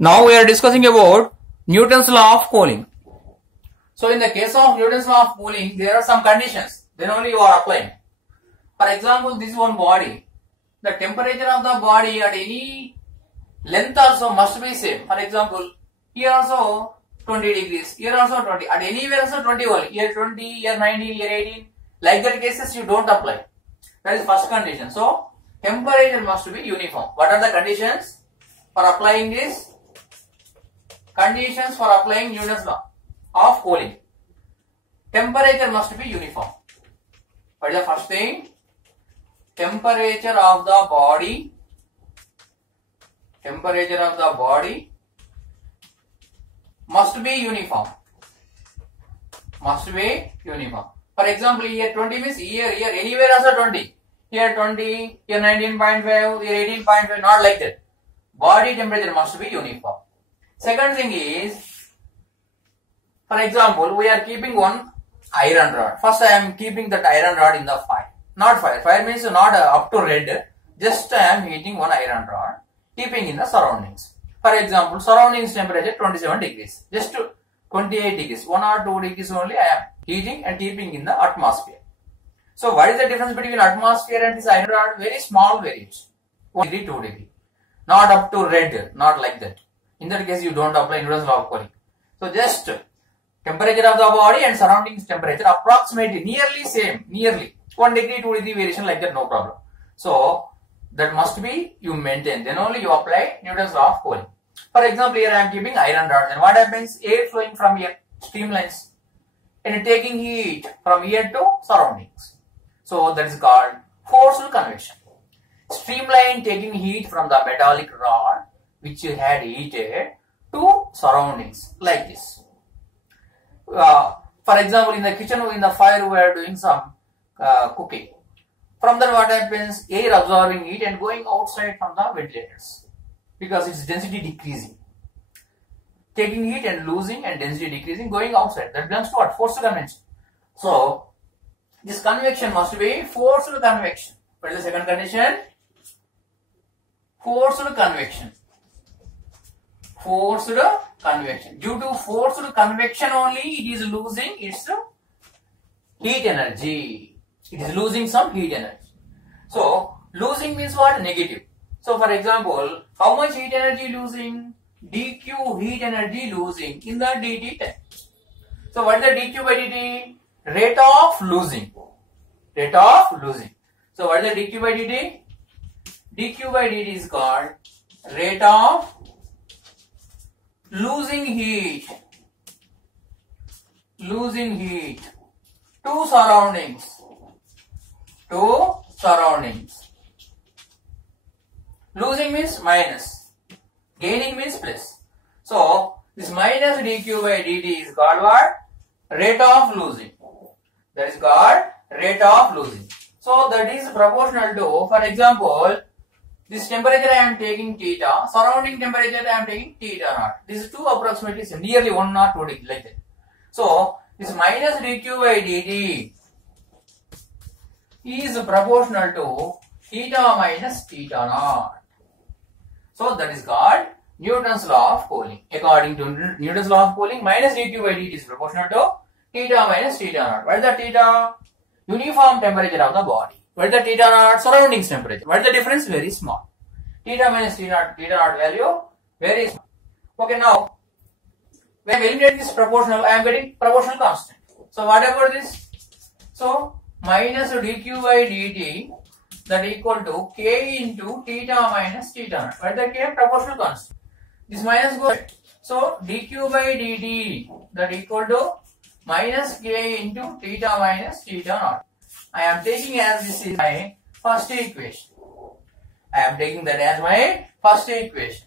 Now we are discussing about Newton's law of cooling. So in the case of Newton's law of cooling, there are some conditions. Then only you are applying. For example, this one body. The temperature of the body at any length also must be same. For example, here also 20 degrees, here also 20, at anywhere also 20 only. Here 20, here 19, here 18. Like that cases you don't apply. That is first condition. So temperature must be uniform. What are the conditions for applying this? Conditions for applying Newton's law of cooling. Temperature must be uniform. What is the first thing? Temperature of the body. Temperature of the body must be uniform. Must be uniform. For example, here 20 means here anywhere also 20. Here 20, here 19.5, here 18.5. Not like that. Body temperature must be uniform. Second thing is, for example, we are keeping one iron rod. First I am keeping that iron rod in the fire. Not fire. Fire means not up to red. Just I am heating one iron rod, keeping in the surroundings. For example, surroundings temperature 27 degrees. Just 28 degrees. 1 or 2 degrees only I am heating and keeping in the atmosphere. So what is the difference between atmosphere and this iron rod? Very small variation. 1 degree, 2 degree. Not up to red. Not like that. In that case, you don't apply Newton's law of cooling. So just temperature of the body and surroundings temperature approximately nearly same, nearly 1 degree, 2 degree variation like that, no problem. So that must be you maintain. Then only you apply Newton's law of cooling. For example, here I am keeping iron rod. Then what happens? Air flowing from here, streamlines, and taking heat from here to surroundings. So that is called forced convection. Streamline taking heat from the metallic rod which you had heated to surroundings like this. For example, in the kitchen, in the fire, we are doing some cooking. From that, what happens? Air absorbing heat and going outside from the ventilators because its density decreasing. Taking heat and losing and density decreasing, going outside. That belongs to what? Forced convection. So this convection must be forced convection. What is the second condition? Forced convection. Forced convection. Due to forced convection only, it is losing its heat energy. It is losing some heat energy. So, losing means what? Negative. So, for example, how much heat energy losing? dq heat energy losing in the dt time. So, what is the dq by dt? Rate of losing. Rate of losing. So, what is the dq by dt? dq by dt is called rate of losing heat to surroundings. Losing means minus, gaining means plus. So this minus dq by dt is called what? Rate of losing. That is called rate of losing. So that is proportional to, for example, this temperature I am taking theta, surrounding temperature I am taking theta naught. These two approximately nearly 1 or 2 degrees like that. So this minus dq by dt is proportional to theta minus theta naught. So that is called Newton's law of cooling. According to Newton's law of cooling, minus dq by dt is proportional to theta minus theta naught. What is the theta? Uniform temperature of the body. What is the theta naught? Surroundings temperature. What is the difference? Very small. Theta minus theta naught value very small. Okay, now when I eliminate this proportional, I am getting proportional constant. So what about this? So minus dq by dt that equal to k into theta minus theta naught. What is the k? Proportional constant. This minus goes. So dq by dt that equal to minus k into theta minus theta naught. I am taking as this is my first equation. I am taking that as my first equation.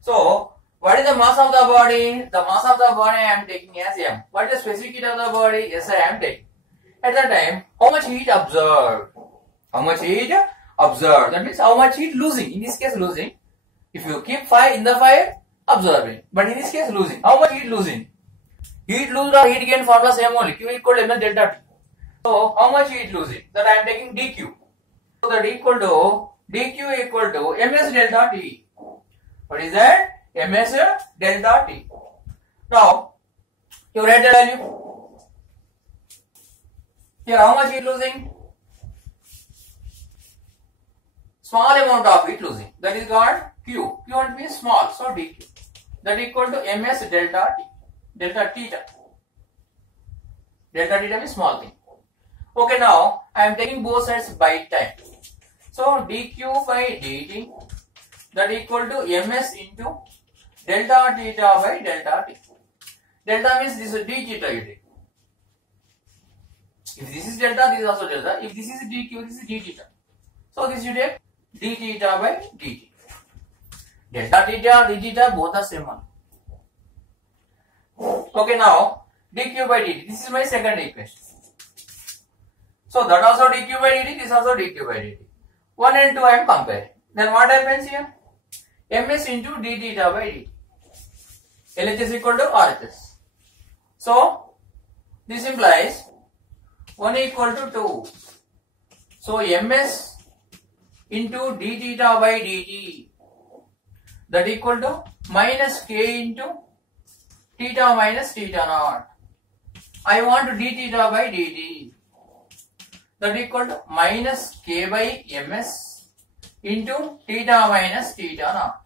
So, what is the mass of the body? The mass of the body I am taking as m. What is the specific heat of the body? Yes, I am taking. At that time, how much heat absorbed? How much heat absorbed? That means how much heat losing. In this case, losing. If you keep fire in the fire, absorbing. But in this case, losing. How much heat losing? Heat lose or heat gain formula same only. Q equal to ms delta T. So, how much heat losing? That I am taking dq. So, that equal to dq equal to ms delta T. What is that? ms delta T. Now, you write the value. Here, how much heat losing? Small amount of heat losing. That is called Q. Q want to be small, so dQ. That is equal to ms delta T. Delta theta. Delta theta is small thing. Okay, now I am taking both sides by time. So dQ by dt, that equal to ms into delta theta by delta T. Delta means this is d theta you take. If this is delta, this is also delta. If this is dq, this is d theta. So this you take d theta by dt. Delta theta, d theta, both are same one. Okay, now dq by dt. This is my second equation. So that also dq by dt, this also dq by dt. 1 and 2 I am comparing. Then what happens here? ms into d theta by dt. LHS equal to RHS. So this implies 1 equal to 2. So ms into d theta by dt, that equal to minus k into theta minus theta naught. I want d theta by dt, that equal to minus k by ms into theta minus theta naught.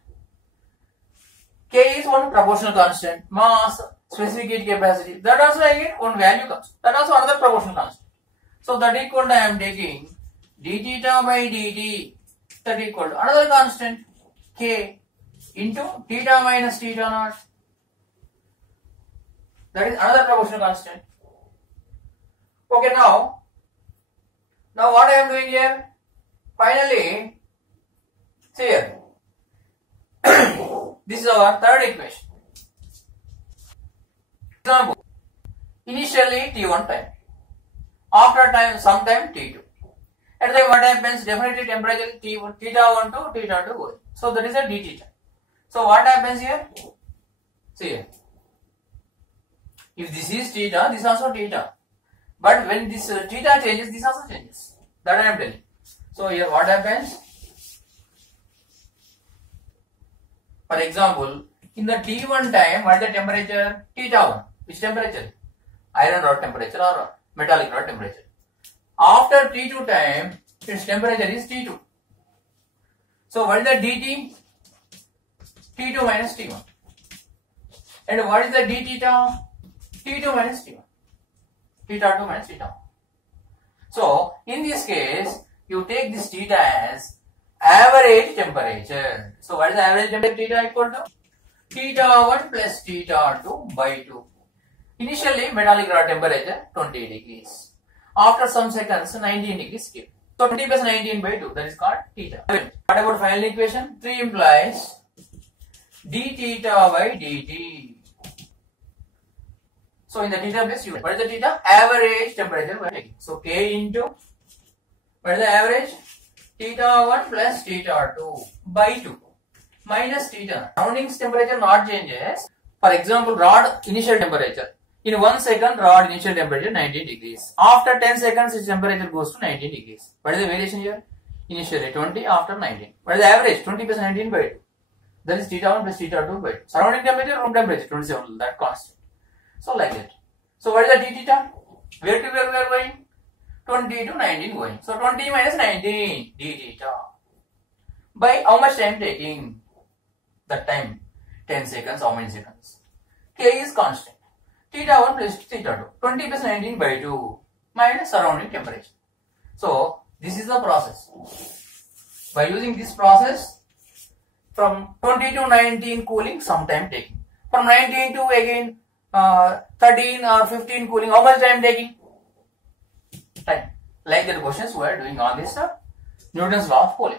K is one proportional constant, mass, specific heat capacity. That also I get one value comes. That also another proportional constant. So that equal to I am taking d theta by dt, that equal to another constant k into theta minus theta naught. That is another proportional constant. Okay, now what I am doing here? Finally, see here. This is our third equation. Example. Initially T1 time. After time, sometime T2. At the time what happens? Definitely temperature T1, theta1 to theta2 going. So that is a d theta. So what happens here? See here. If this is theta, this is also theta. But when this theta changes, this also changes. That I am telling. So here what happens? For example, in the T1 time, what is the temperature? Theta1. Which temperature? Iron rod temperature or metallic rod temperature. After T2 time, its temperature is T2. So what is the dt? T2 minus T1. And what is the d theta? T2 minus T1. Theta2 minus theta1. So in this case, you take this theta as average temperature. So what is the average temperature? Theta equal to theta1 plus theta2 by 2. Initially metallic rod temperature 20 degrees. After some seconds 19 degrees skip. So 20 plus 19 by 2, that is called theta. What about final equation? 3 implies d theta by dt. So in the theta place, you what is the theta? Average temperature we are taking. So k into what is the average? Theta1 plus theta2 by 2 minus theta. Surroundings temperature not changes. For example, rod initial temperature. In 1 second, rod initial temperature 19 degrees. After 10 seconds, its temperature goes to 19 degrees. What is the variation here? Initially 20, after 19. What is the average? 20 plus 19 by 2. That is theta1 plus theta2 by 2. Surrounding temperature, room temperature 27, that constant. So like that. So what is the d theta? Where to where we are going? 20 to 19 going. So 20 minus 19 d theta. By how much time taking? That time 10 seconds, how many seconds? K is constant. Theta1 plus theta2. 20 plus 19 by 2 minus surrounding temperature. So this is the process. By using this process, from 20 to 19 cooling, some time taking. From 19 to again 13 or 15 cooling, how much time taking? Time. Like the questions we are doing on this Newton's law of cooling.